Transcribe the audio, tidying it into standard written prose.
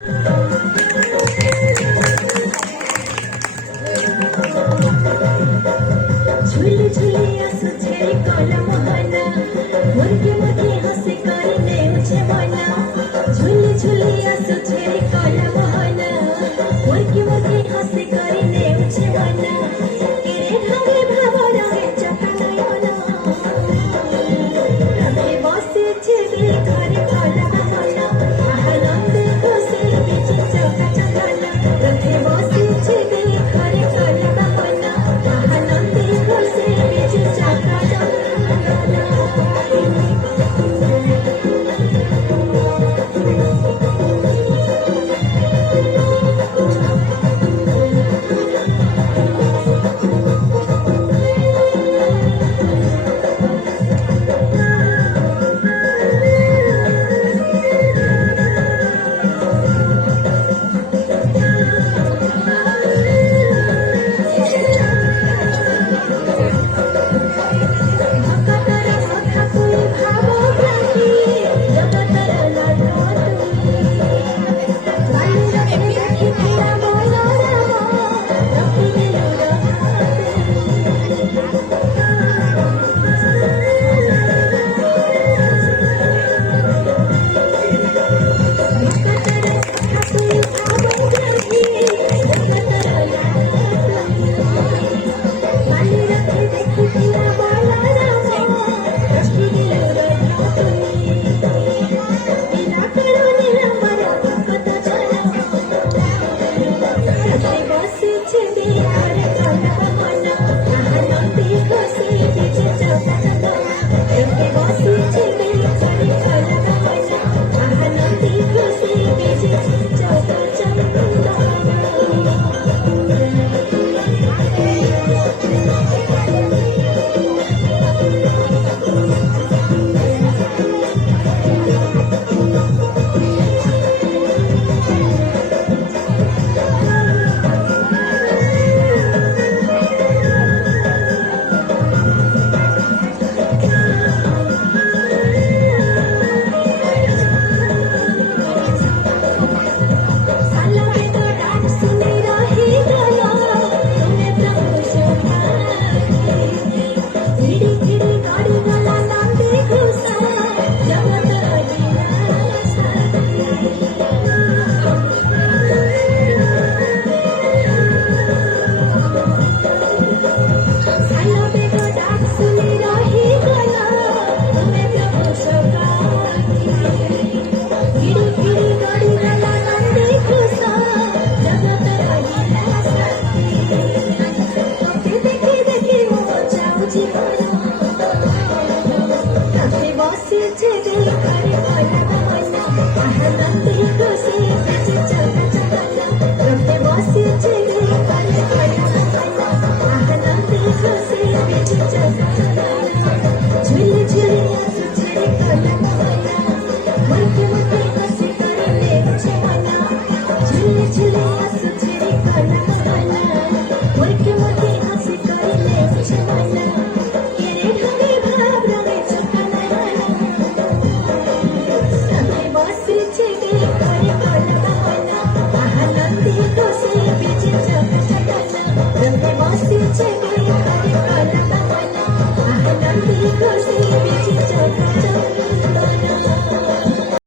झूली झूली आंसू झेरी काला मोहना मुर्गी मुर्गी हंसी करने मुझे मना झूली झूली आंसू झेरी काला मोहना मुर्गी मुर्गी हंसी करने मुझे मना तेरे ढंगे भावना रे चका नयना रखे बसे छेबे घरे काला मोहना आनंद खुशी बीच चका चकाना रखे बसे छेबे घरे काला मोहना आनंद खुशी बीच चका चकाना Rafte